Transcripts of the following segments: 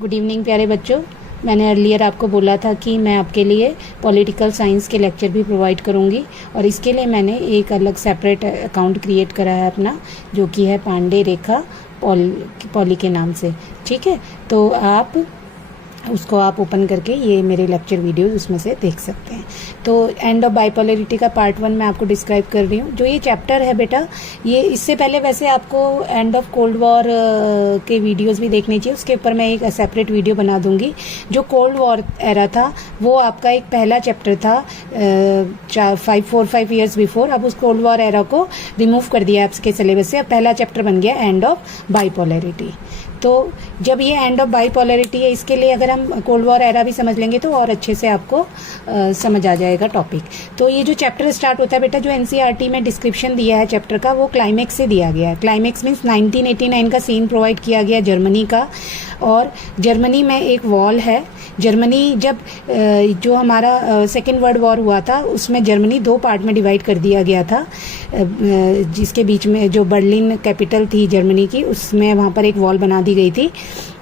Good evening प्यारे बच्चों। मैंने अर्लियर आपको बोला था कि मैं आपके लिए पॉलिटिकल साइंस के लेक्चर भी प्रोवाइड करूंगी और इसके लिए मैंने एक अलग सेपरेट अकाउंट क्रिएट करा है अपना, जो कि है पांडे रेखा पॉली के नाम से। ठीक है, तो उसको आप ओपन करके ये मेरे लेक्चर वीडियोस उसमें से देख सकते हैं। तो एंड ऑफ बाइपोलरिटी का पार्ट 1 मैं आपको डिस्क्राइब कर रही हूँ। जो ये चैप्टर है बेटा, ये इससे पहले वैसे आपको एंड ऑफ कोल्ड वॉर के वीडियोस भी देखने चाहिए, उसके ऊपर मैं एक सेपरेट वीडियो बना दूंगी। जो कोल्ड वॉर एरा था वो आपका एक पहला चैप्टर था 4-5 ईयर्स बिफोर। अब उस कोल्ड वॉर एरा को रिमूव कर दिया आपके सिलेबस से, अब पहला चैप्टर बन गया एंड ऑफ बाइपोलरिटी। तो जब ये एंड ऑफ बाइपोलरिटी है, इसके लिए अगर हम कोल्ड वॉर एरा भी समझ लेंगे तो और अच्छे से आपको समझ आ जाएगा टॉपिक। तो ये जो चैप्टर स्टार्ट होता है बेटा, जो एनसीईआरटी में डिस्क्रिप्शन दिया है चैप्टर का, वो क्लाइमेक्स से दिया गया है। क्लाइमेक्स मीन्स 1989 का सीन प्रोवाइड किया गया जर्मनी का, और जर्मनी में एक वॉल है। जर्मनी जब जो हमारा सेकेंड वर्ल्ड वॉर हुआ था उसमें जर्मनी 2 पार्ट में डिवाइड कर दिया गया था, जिसके बीच में जो बर्लिन कैपिटल थी जर्मनी की, उसमें वहाँ पर एक वॉल बना दी गई थी।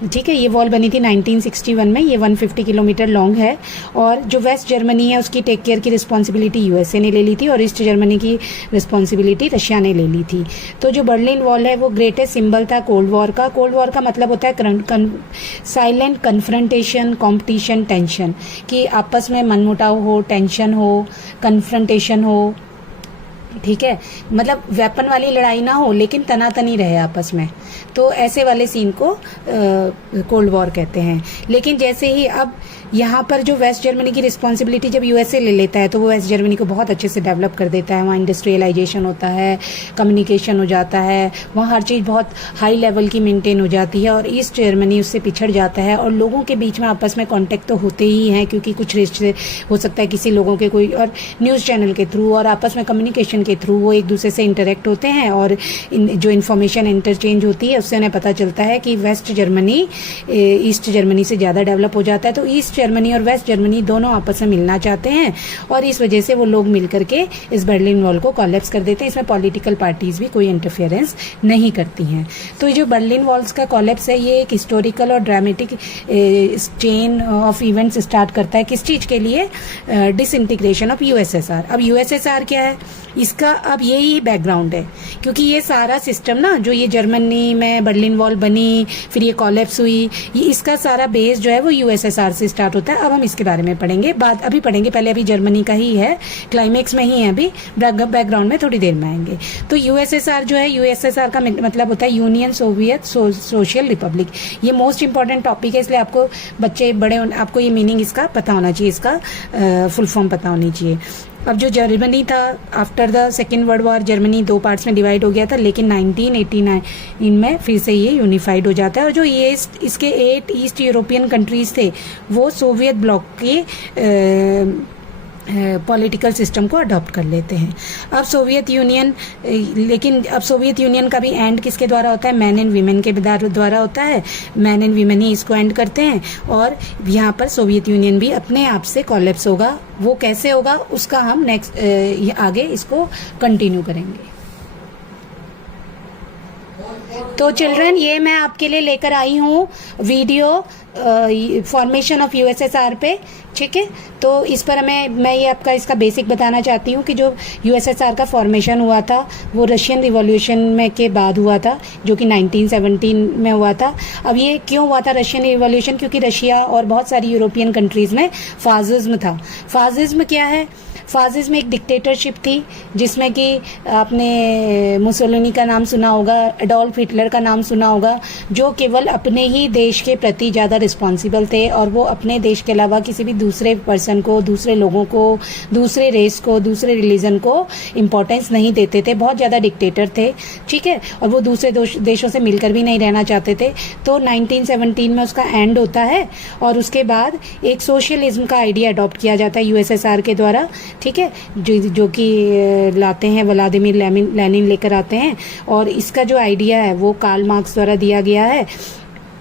ठीक है, ये वॉल बनी थी 1961 में। ये 150 किलोमीटर लॉन्ग है, और जो वेस्ट जर्मनी है उसकी टेक केयर की रिस्पॉन्सिबिलिटी यूएसए ने ले ली थी और ईस्ट जर्मनी की रिस्पॉन्सिबिलिटी रशिया ने ले ली थी। तो जो बर्लिन वॉल है वो ग्रेटेस्ट सिंबल था कोल्ड वॉर का। कोल्ड वॉर का मतलब होता है साइलेंट कन्फ्रंटेशन, कॉम्पिटिशन, टेंशन, कि आपस में मनमुटाव हो, टेंशन हो, कन्फ्रंटेशन हो। ठीक है, मतलब वेपन वाली लड़ाई ना हो लेकिन तनातनी रहे आपस में। तो ऐसे वाले सीन को कोल्ड वॉर कहते हैं। लेकिन जैसे ही अब यहाँ पर जो वेस्ट जर्मनी की रिस्पॉन्सिबिलिटी जब यूएसए ले लेता है, तो वो वेस्ट जर्मनी को बहुत अच्छे से डेवलप कर देता है। वहाँ इंडस्ट्रियलाइजेशन होता है, कम्युनिकेशन हो जाता है, वहाँ हर चीज़ बहुत हाई लेवल की मेंटेन हो जाती है, और ईस्ट जर्मनी उससे पिछड़ जाता है। और लोगों के बीच में आपस में कॉन्टेक्ट तो होते ही हैं, क्योंकि कुछ रिश्ते हो सकता है किसी लोगों के कोई, और न्यूज़ चैनल के थ्रू और आपस में कम्युनिकेशन के थ्रू वो एक दूसरे से इंटरेक्ट होते हैं, और जो इन्फॉर्मेशन इंटरचेंज होती है उससे उन्हें पता चलता है कि वेस्ट जर्मनी ईस्ट जर्मनी से ज़्यादा डेवलप हो जाता है। तो ईस्ट जर्मनी और वेस्ट जर्मनी दोनों आपस में मिलना चाहते हैं, और इस वजह से वो लोग मिलकर के इस बर्लिन वॉल को कोलैप्स कर देते हैं। इसमें पॉलिटिकल पार्टीज भी कोई इंटरफेरेंस नहीं करती हैं। तो ये जो बर्लिन वॉल्स का कोलैप्स है, ये एक हिस्टोरिकल और dramatic chain of events start करता है। किस चीज़ के लिए? Disintegration of USSR. अब यूएसएसआर क्या है इसका? अब यही बैकग्राउंड है, क्योंकि ये सारा सिस्टम ना, जो ये जर्मनी में बर्लिन वॉल बनी, फिर ये कोलैप्स हुई, ये इसका सारा बेस जो है वो यूएसएसआर से स्टार्ट होता है। अब हम इसके बारे में पढ़ेंगे, अभी पढ़ेंगे, पहले अभी जर्मनी का ही है, क्लाइमेक्स में ही है, अभी बैकग्राउंड में थोड़ी देर में आएंगे। तो यूएसएसआर जो है, यूएसएसआर का मतलब होता है यूनियन सोवियत सोशल रिपब्लिक। ये मोस्ट इंपॉर्टेंट टॉपिक है, इसलिए आपको बच्चे बड़े आपको ये मीनिंग इसका पता होना चाहिए, इसका फुल फॉर्म पता होनी चाहिए। अब जो जर्मनी था, after the second world war Germany 2 parts में डिवाइड हो गया था, लेकिन 1989 में फिर से ये यूनिफाइड हो जाता है। और जो ये इसके 8 ईस्ट यूरोपियन कंट्रीज थे वो सोवियत ब्लॉक के पॉलिटिकल सिस्टम को अडॉप्ट कर लेते हैं। अब सोवियत यूनियन, लेकिन अब सोवियत यूनियन का भी एंड किसके द्वारा होता है? मैन एंड वीमेन के द्वारा होता है। मैन एंड वीमेन ही इसको एंड करते हैं, और यहाँ पर सोवियत यूनियन भी अपने आप से कोलैप्स होगा। वो कैसे होगा उसका हम नेक्स्ट आगे इसको कंटिन्यू करेंगे। तो चिल्ड्रन, ये मैं आपके लिए लेकर आई हूँ वीडियो फॉर्मेशन ऑफ यूएसएसआर पे। ठीक है, तो इस पर मैं ये आपका इसका बेसिक बताना चाहती हूँ कि जो यूएसएसआर का फॉर्मेशन हुआ था वो रशियन रिवॉल्यूशन में के बाद हुआ था, जो कि 1917 में हुआ था। अब ये क्यों हुआ था रशियन रिवॉल्यूशन? क्योंकि रशिया और बहुत सारी यूरोपियन कंट्रीज में फासिज्म था। फासिज्म क्या है? फासिज्म एक डिक्टेटरशिप थी, जिसमें कि आपने मुसोलिनी का नाम सुना होगा, एडोल्फ हिटलर का नाम सुना होगा, जो केवल अपने ही देश के प्रति ज़्यादा रिस्पॉन्सिबल थे, और वो अपने देश के अलावा किसी भी दूसरे पर्सन को, दूसरे लोगों को, दूसरे रेस को, दूसरे रिलीजन को इम्पोर्टेंस नहीं देते थे। बहुत ज़्यादा डिक्टेटर थे। ठीक है, और वो दूसरे देशों से मिलकर भी नहीं रहना चाहते थे। तो 1917 में उसका एंड होता है, और उसके बाद एक सोशलिज्म का आइडिया अडॉप्ट किया जाता है यूएसएसआर के द्वारा। ठीक है, जो कि लाते हैं व्लादिमीर लेनिन लेकर आते हैं, और इसका जो आइडिया है वो कार्ल मार्क्स द्वारा दिया गया है।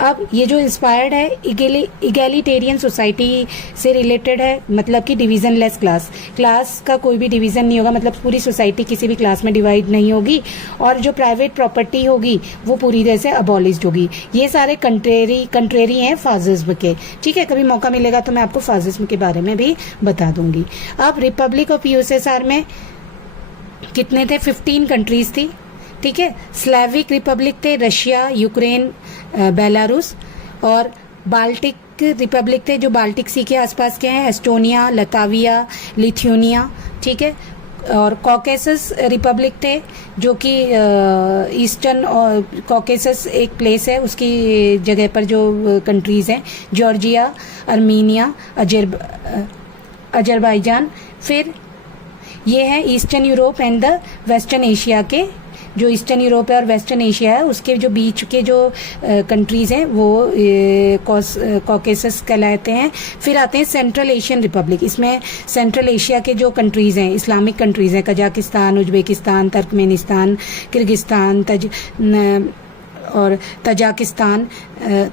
अब ये जो इंस्पायर्ड है इगैलिटेरियन सोसाइटी से रिलेटेड है, मतलब कि डिवीजन लेस क्लास का कोई भी डिवीजन नहीं होगा, मतलब पूरी सोसाइटी किसी भी क्लास में डिवाइड नहीं होगी, और जो प्राइवेट प्रॉपर्टी होगी वो पूरी तरह से अबॉलिश्ड होगी। ये सारे कंट्रेरी हैं फासिज्म के, ठीक है। कभी मौका मिलेगा तो मैं आपको फासिज्म के बारे में भी बता दूंगी। अब रिपब्लिक ऑफ यूएसएसआर में कितने थे? 15 कंट्रीज थी, ठीक है। स्लाविक रिपब्लिक थे, रशिया, यूक्रेन, बेलारूस, और बाल्टिक रिपब्लिक थे जो बाल्टिक सी के आसपास के हैं, एस्टोनिया, लताविया, लिथुआनिया, ठीक है। और कॉकेसस रिपब्लिक थे जो कि ईस्टर्न और कॉकेसस एक प्लेस है, उसकी जगह पर जो कंट्रीज हैं, जॉर्जिया, अर्मीनिया, अजरबैजान। फिर ये है eastern Europe and the western Asia के, जो ईस्टर्न यूरोप है और वेस्टर्न एशिया है उसके जो बीच के जो कंट्रीज हैं वो कॉकेसस कहलाते हैं। फिर आते हैं सेंट्रल एशियन रिपब्लिक, इसमें सेंट्रल एशिया के जो कंट्रीज हैं, इस्लामिक कंट्रीज हैं, कजाकिस्तान, उज्बेकिस्तान, तुर्कमेनिस्तान, किर्गिस्तान, और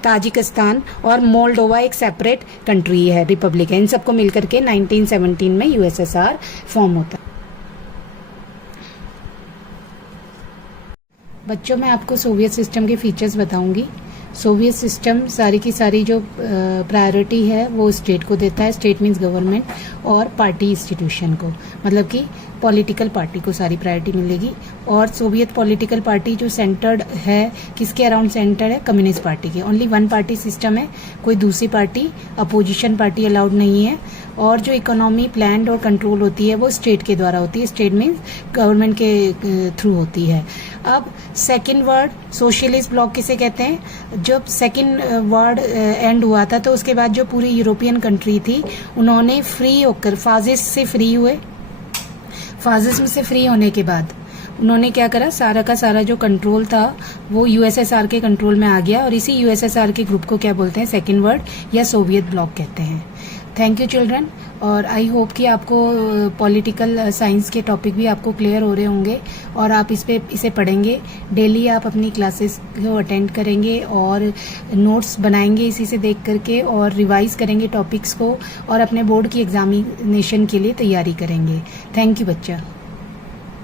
ताजिकिस्तान और मोल्डोवा एक सेपरेट कंट्री है, रिपब्लिक है। इन सबको मिलकर के 1917 में यूएसएसआर फॉर्म होता है। बच्चों, मैं आपको सोवियत सिस्टम के फीचर्स बताऊंगी। सोवियत सिस्टम सारी की सारी जो प्रायोरिटी है वो स्टेट को देता है। स्टेट मीन्स गवर्नमेंट, और पार्टी इंस्टीट्यूशन को, मतलब कि पॉलिटिकल पार्टी को सारी प्रायोरिटी मिलेगी। और सोवियत पॉलिटिकल पार्टी जो सेंटर्ड है, किसके अराउंड सेंटर्ड है? कम्युनिस्ट पार्टी के। ओनली वन पार्टी सिस्टम है, कोई दूसरी पार्टी, अपोजिशन पार्टी अलाउड नहीं है। और जो इकोनॉमी प्लान और कंट्रोल होती है वो स्टेट के द्वारा होती है। स्टेट मीन्स गवर्नमेंट के थ्रू होती है। अब सेकेंड वर्ड सोशलिस्ट ब्लॉक किसे कहते हैं? जब सेकेंड वर्ड एंड हुआ था तो उसके बाद जो पूरी यूरोपियन कंट्री थी उन्होंने फ्री होकर फासिस्ट से फ्री हुए। फासिज्म से फ्री होने के बाद उन्होंने क्या करा? सारा का सारा जो कंट्रोल था वो यूएसएसआर के कंट्रोल में आ गया, और इसी यूएसएसआर के ग्रुप को क्या बोलते हैं? सेकेंड वर्ड या सोवियत ब्लॉक कहते हैं। थैंक यू चिल्ड्रन, और आई होप कि आपको पॉलिटिकल साइंस के टॉपिक भी आपको क्लियर हो रहे होंगे और आप इसे पढ़ेंगे। डेली आप अपनी क्लासेस को अटेंड करेंगे और नोट्स बनाएंगे इसी से देख करके, और रिवाइज करेंगे टॉपिक्स को, और अपने बोर्ड की एग्जामिनेशन के लिए तैयारी करेंगे। थैंक यू बच्चा।